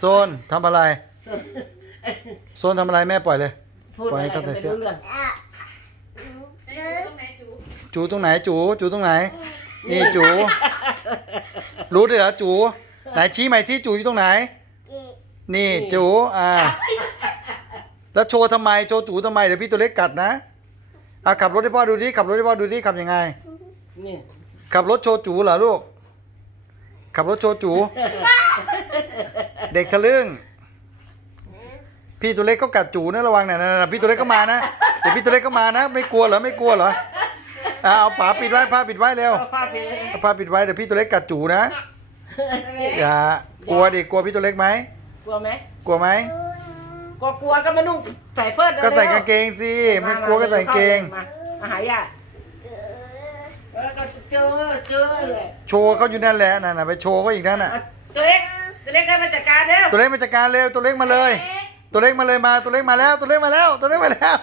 โซนทำอะไร โซนทำอะไรแม่ปล่อยเลย พูดปล่อยอะไรให้เขาไม่ใส่เสื้อรู้เรื่องจูตรงไหนจูจูตรงไหน นี่จู รู้ด้วยเหรอจูไหนชี้ใหม่สิจูอยู่ตรงไหน นี่จูอ่า แล้วโชว์ทำไมโชว์จูทำไมเดี๋ยวพี่ตัวเล็กกัดนะอะขับรถให้พ่อดูดิขับรถให้พ่อดูดิขับยังไง นี่ขับรถโชว์จูเหรอลูก ขับรถโชว์จู เด็กทะลึ่ง พี่ตัวเล็กก็กัดจูนะระวังนะนะพี่ตัวเล็กก็มานะเดี๋ยวพี่ตัวเล็กก็มานะ ไม่กลัวเหรอไม่กลัวเหรออะเอาฝาปิดไว้ผ้าปิดไว้เร็วเอาผ้าไปเลยเอาผ้าปิดไว้เดี๋ยวพี่ตัวเล็กกัดจูนะอย่ากลัวดิกลัวพี่ตัวเล็กไหมกลัวไหมกลัวไหมกลัวกลัวก็มานุ่งใส่เพิ่มก็ใส่กางเกงสิไม่กลัวก็ใส่กางเกงมามาหายาแล้วก็เจอเจอโชว์เขาอยู่นั่นแหละน่ะน่ะไปโชว์เขาอีกนั่นน่ะ ตัวเล็กตัวเล็กได้มาจัดการเด้อตัวเล็กมาจัดการเร็วตัวเล็กมาเลย ตัวเล็กมาเลยมาตัวเล็กมาแล้ว ตัวเล็กมาแล้วตัวเล็กมาแล้ว